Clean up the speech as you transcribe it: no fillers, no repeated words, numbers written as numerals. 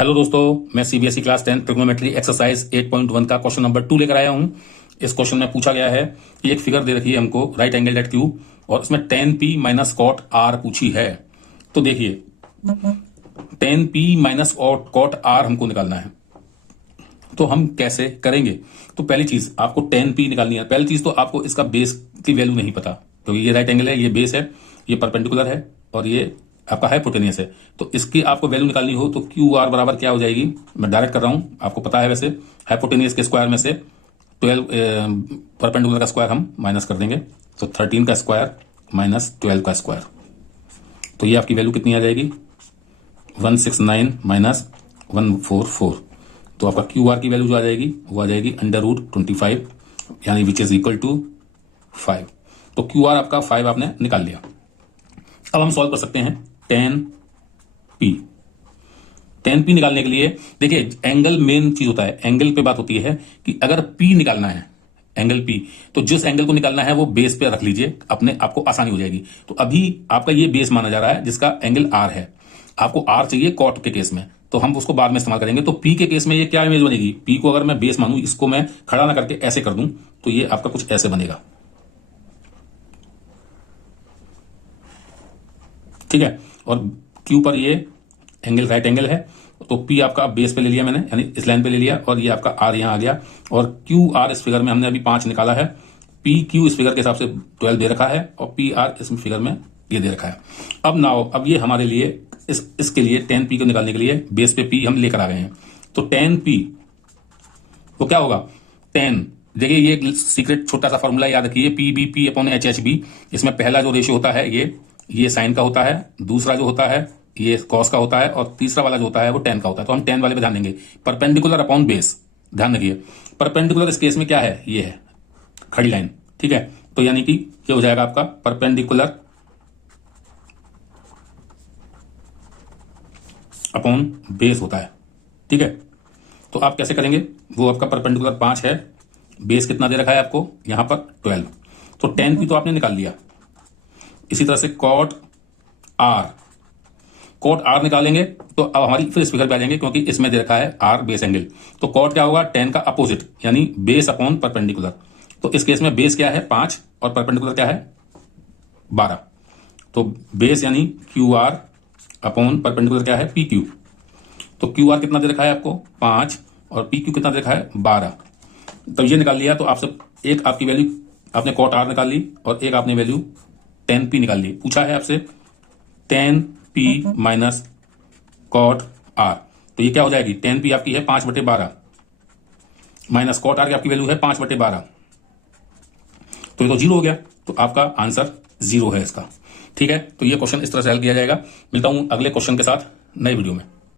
Hello दोस्तों, मैं CBSE class 10 trigonometry exercise 8.1 का क्वेश्चन नंबर 2 लेकर आया हूं। इस क्वेश्चन में पूछा गया है कि एक फिगर दे रखी है हमको राइट एंगल एट क्यू और उसमें tan p minus cot r पूछी है। तो देखिए tan p minus cot r हमको निकालना है, तो हम कैसे करेंगे। तो पहली चीज आपको tan p निकालनी है। पहली चीज तो आपको इसका बेस की वैल्यू नहीं पता, क्योंकि ये राइट एंगल है, ये बेस है, ये परपेंडिकुलर है और ये आपका हाइपोटेनियस है। तो इसकी आपको वैल्यू निकालनी हो तो क्यू आर बराबर क्या हो जाएगी। मैं डायरेक्ट कर रहा हूं, आपको पता है वैसे। हाइपोटेनियस के स्क्वायर में से 12 परपेंडिकुलर का स्क्वायर हम माइनस कर देंगे, तो 13 का स्क्वायर माइनस 12 का स्क्वायर। तो ये आपकी वैल्यू कितनी आ जाएगी, 169 माइनस 144। तो आपका क्यू आर की वैल्यू जो आ जाएगी वो आ जाएगी √25, यानी विच इज इक्वल टू 5। तो क्यू आर आपका 5 आपने निकाल लिया। अब हम सॉल्व कर सकते हैं tan p निकालने के लिए। देखिए एंगल मेन चीज होता है, एंगल पे बात होती है कि अगर p निकालना है, एंगल p, तो जिस एंगल को निकालना है वो बेस पे रख लीजिए, अपने आपको आसानी हो जाएगी। तो अभी आपका ये बेस माना जा रहा है जिसका एंगल r है, आपको r चाहिए कॉट के केस में, तो हम उसको बाद में इस्तेमाल करेंगे। तो p के केस में ये क्या इमेज बनेगी, p को अगर मैं बेस मानूं, इसको मैं खड़ा ना करके ऐसे कर दूं, तो ये आपका कुछ ऐसे बनेगा, ठीक है। और Q पर ये एंगल राइट एंगल है, तो P आपका बेस पे ले लिया मैंने, यानी इस लाइन पे ले लिया, और ये आपका R यहाँ आ गया। और QR इस फिगर में हमने अभी 5 निकाला है, PQ इस फिगर के हिसाब से 12 दे रखा है, और PR इस फिगर में ये दे रखा है। अब ये हमारे लिए इसके लिए tan P को निकालने के लिए बेस पे P हम लेकर आ गए हैं। तो tan P तो क्या होगा, tan, देखिए ये सीक्रेट छोटा सा फॉर्मूला याद रखिए, PBP/HHB। इसमें पहला जो रेशियो होता है ये साइन का होता है, दूसरा जो होता है ये कॉस का होता है, और तीसरा वाला जो होता है वो टेन का होता है। तो हम टेन वाले पे ध्यान देंगे। परपेंडिकुलर अपॉन बेस, ध्यान रखिए परपेंडिकुलर इस केस में क्या है, ये है खड़ी लाइन, ठीक है। तो यानी कि ये हो जाएगा आपका परपेंडिकुलर अपॉन बेस होता है, ठीक है। तो आप कैसे करेंगे, वो आपका परपेंडिकुलर 5 है, बेस कितना दे रखा है आपको यहां पर 12। तो tan p तो आपने निकाल लिया। इसी तरह से कॉट आर निकालेंगे, तो अब हमारी फिर इस फिगर पे आ जाएंगे, क्योंकि इसमें दे रखा है आर बेस एंगल। तो कॉट क्या होगा, tan का अपोजिट, यानी बेस अपॉन परपेंडिकुलर। तो इस केस में बेस क्या है 5 और परपेंडिकुलर क्या है 12। तो बेस यानी क्यू आर अपॉन परपेंडिकुलर क्या है PQ। तो क्यू आर कितना दे रखा है आपको 5 और PQ कितना दे रखा है 12। तो ये निकाल लिया। तो आपसे एक आपकी वैल्यू आपने कॉट आर निकाल ली और एक आपने वैल्यू tan P निकाल ली। पूछा है आपसे tan P minus cot R, तो ये क्या हो जाएगी, tan P आपकी है 5/12 माइनस कॉट R की आपकी वैल्यू है 5/12, तो ये तो 0 हो गया। तो आपका आंसर 0 है इसका, ठीक है। तो ये क्वेश्चन इस तरह से हल किया जाएगा। मिलता हूं अगले क्वेश्चन के साथ नए वीडियो में।